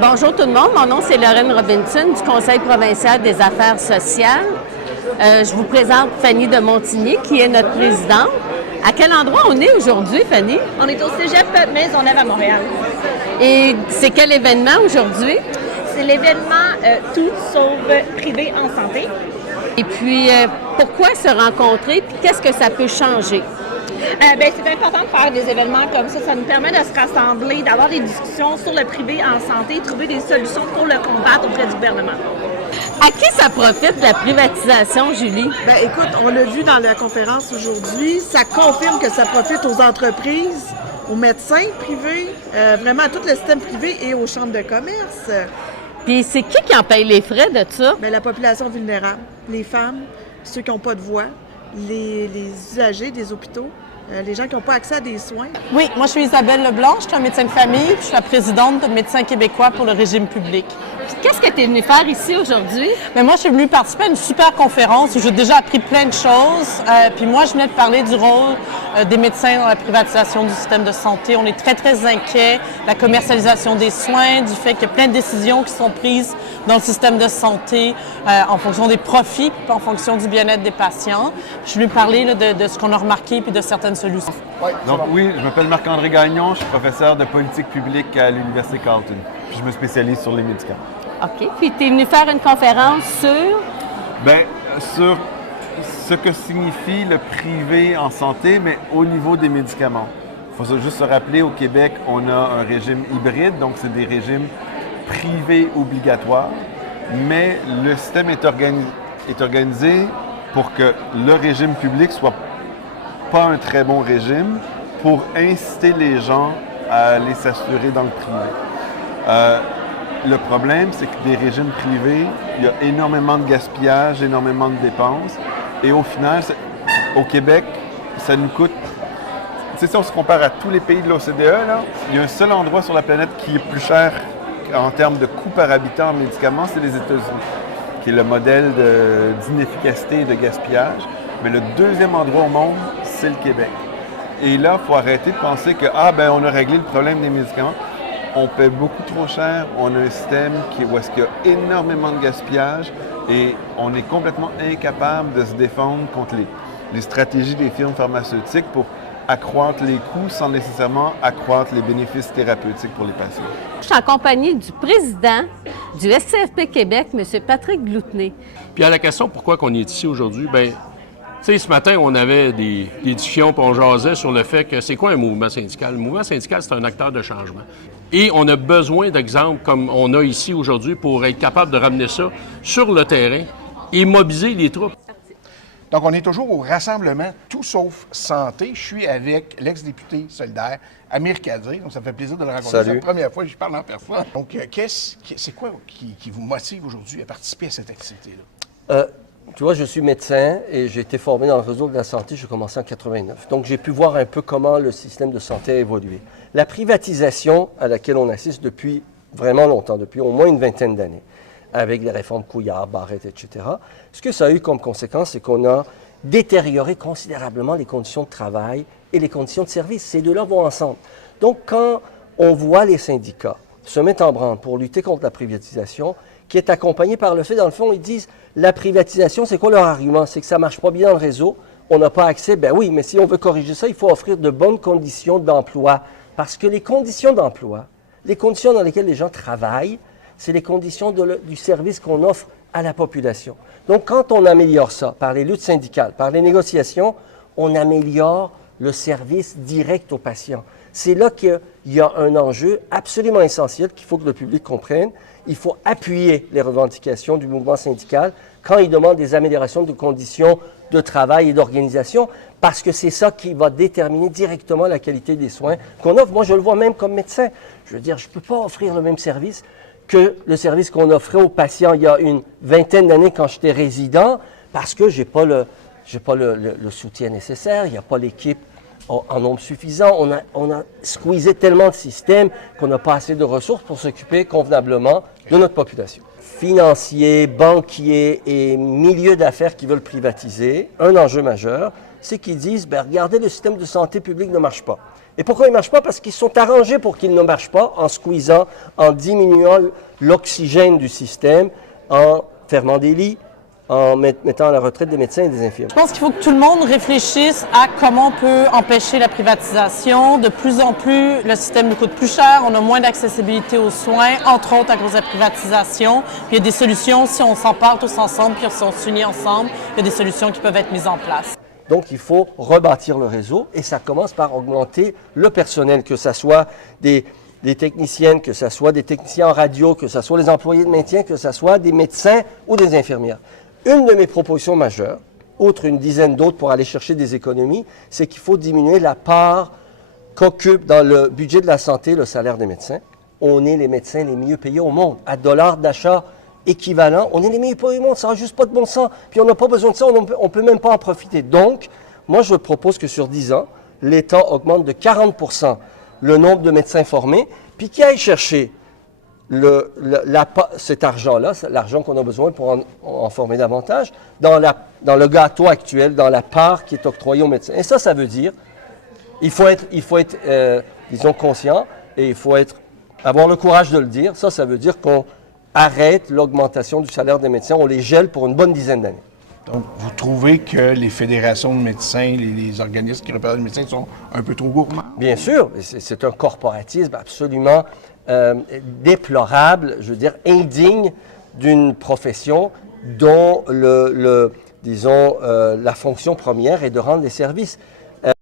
Bonjour tout le monde, mon nom c'est Lorraine Robinson du Conseil provincial des affaires sociales. Je vous présente Fanny de Montigny qui est notre présidente. À quel endroit on est aujourd'hui, Fanny? On est au Cégep Maisonneuve à Montréal. Et c'est quel événement aujourd'hui? C'est l'événement Tout sauve privé en santé. Et puis, pourquoi se rencontrer et qu'est-ce que ça peut changer? C'est important de faire des événements comme ça. Ça nous permet de se rassembler, d'avoir des discussions sur le privé en santé, trouver des solutions pour le combattre auprès du gouvernement. À qui ça profite, la privatisation, Julie? Écoute, on l'a vu dans la conférence aujourd'hui, ça confirme que ça profite aux entreprises, aux médecins privés, vraiment à tout le système privé et aux chambres de commerce. Puis c'est qui en paye les frais de ça? La population vulnérable, les femmes, ceux qui n'ont pas de voix, les usagers des hôpitaux, les gens qui n'ont pas accès à des soins. Oui, moi je suis Isabelle Leblanc, je suis un médecin de famille, puis je suis la présidente de Médecins québécois pour le régime public. Qu'est-ce que tu es venue faire ici aujourd'hui? Mais moi, je suis venue participer à une super conférence où j'ai déjà appris plein de choses. Puis moi, je venais de parler du rôle des médecins dans la privatisation du système de santé. On est très, très inquiets de la commercialisation des soins, du fait qu'il y a plein de décisions qui sont prises dans le système de santé en fonction des profits, pas en fonction du bien-être des patients. Je suis venue parler là, de ce qu'on a remarqué puis de certaines solutions. Donc oui, je m'appelle Marc-André Gagnon, je suis professeur de politique publique à l'Université Carleton. Puis je me spécialise sur les médicaments. OK. Puis tu es venu faire une conférence sur? Sur ce que signifie le privé en santé, mais au niveau des médicaments. Il faut juste se rappeler, au Québec, on a un régime hybride, donc c'est des régimes privés obligatoires, mais le système est organisé pour que le régime public soit pas un très bon régime pour inciter les gens à aller s'assurer dans le privé. Le problème, c'est que des régimes privés, il y a énormément de gaspillage, énormément de dépenses. Et au final, au Québec, ça nous coûte... Tu sais, si on se compare à tous les pays de l'OCDE, là, il y a un seul endroit sur la planète qui est plus cher en termes de coût par habitant en médicaments, c'est les États-Unis, qui est le modèle d'inefficacité et de gaspillage. Mais le deuxième endroit au monde, c'est le Québec. Et là, il faut arrêter de penser que, on a réglé le problème des médicaments. On paie beaucoup trop cher, on a un système où est-ce qu'il y a énormément de gaspillage et on est complètement incapable de se défendre contre les stratégies des firmes pharmaceutiques pour accroître les coûts sans nécessairement accroître les bénéfices thérapeutiques pour les patients. Je suis en compagnie du président du SCFP Québec, M. Patrick Gloutenay. Puis à la question pourquoi on est ici aujourd'hui, tu sais, ce matin, on avait des discussions puis on jasait sur le fait que c'est quoi un mouvement syndical? Le mouvement syndical, c'est un acteur de changement. Et on a besoin d'exemples comme on a ici aujourd'hui pour être capable de ramener ça sur le terrain et mobiliser les troupes. Donc, on est toujours au rassemblement Tout sauf santé. Je suis avec l'ex-député solidaire, Amir Kadir. Donc, ça me fait plaisir de le rencontrer. Salut. C'est la première fois que je parle en personne. Donc, c'est quoi qui vous motive aujourd'hui à participer à cette activité-là? Tu vois, je suis médecin et j'ai été formé dans le réseau de la santé, j'ai commencé en 89. Donc, j'ai pu voir un peu comment le système de santé a évolué. La privatisation à laquelle on assiste depuis vraiment longtemps, depuis au moins une vingtaine d'années, avec les réformes Couillard, Barrette, etc., ce que ça a eu comme conséquence, c'est qu'on a détérioré considérablement les conditions de travail et les conditions de service. Ces deux-là vont ensemble. Donc, quand on voit les syndicats se mettre en branle pour lutter contre la privatisation, qui est accompagné par le fait, dans le fond, ils disent la privatisation, c'est quoi leur argument? C'est que ça ne marche pas bien dans le réseau, on n'a pas accès. Ben oui, mais si on veut corriger ça, il faut offrir de bonnes conditions d'emploi. Parce que les conditions d'emploi, les conditions dans lesquelles les gens travaillent, c'est les conditions du service qu'on offre à la population. Donc, quand on améliore ça par les luttes syndicales, par les négociations, on améliore le service direct aux patients. C'est là qu'il y a un enjeu absolument essentiel qu'il faut que le public comprenne. Il faut appuyer les revendications du mouvement syndical quand il demande des améliorations de conditions de travail et d'organisation, parce que c'est ça qui va déterminer directement la qualité des soins qu'on offre. Moi, je le vois même comme médecin. Je veux dire, je ne peux pas offrir le même service que le service qu'on offrait aux patients il y a une vingtaine d'années quand j'étais résident, parce que je n'ai pas le soutien nécessaire, il n'y a pas l'équipe en nombre suffisant. On a squeezé tellement de systèmes qu'on n'a pas assez de ressources pour s'occuper convenablement de notre population. Financiers, banquiers et milieux d'affaires qui veulent privatiser, un enjeu majeur, c'est qu'ils disent, regardez, le système de santé publique ne marche pas. Et pourquoi ils ne marchent pas? Parce qu'ils sont arrangés pour qu'ils ne marchent pas en squeezant, en diminuant l'oxygène du système, en fermant des lits, en mettant à la retraite des médecins et des infirmiers. Je pense qu'il faut que tout le monde réfléchisse à comment on peut empêcher la privatisation. De plus en plus, le système nous coûte plus cher, on a moins d'accessibilité aux soins, entre autres à cause de la privatisation. Puis il y a des solutions, si on s'empare tous ensemble, puis si on s'unit ensemble, il y a des solutions qui peuvent être mises en place. Donc, il faut rebâtir le réseau et ça commence par augmenter le personnel, que ce soit des techniciennes, que ce soit des techniciens en radio, que ce soit les employés de maintien, que ce soit des médecins ou des infirmières. Une de mes propositions majeures, outre une dizaine d'autres pour aller chercher des économies, c'est qu'il faut diminuer la part qu'occupe dans le budget de la santé le salaire des médecins. On est les médecins les mieux payés au monde. À dollars d'achat équivalent, on est les mieux payés au monde. Ça n'a juste pas de bon sens. Puis on n'a pas besoin de ça, on ne peut même pas en profiter. Donc, moi, je propose que sur 10 ans, l'État augmente de 40 % le nombre de médecins formés, puis qu'il aille chercher cet argent-là, l'argent qu'on a besoin pour en former davantage, dans le gâteau actuel, dans la part qui est octroyée aux médecins. Et ça veut dire, il faut être disons, conscient et il faut avoir le courage de le dire. Ça veut dire qu'on arrête l'augmentation du salaire des médecins, on les gèle pour une bonne dizaine d'années. Donc, vous trouvez que les fédérations de médecins, les organismes qui représentent les médecins sont un peu trop gourmands? Bien sûr, c'est un corporatisme absolument déplorable, je veux dire indigne d'une profession dont la fonction première est de rendre des services.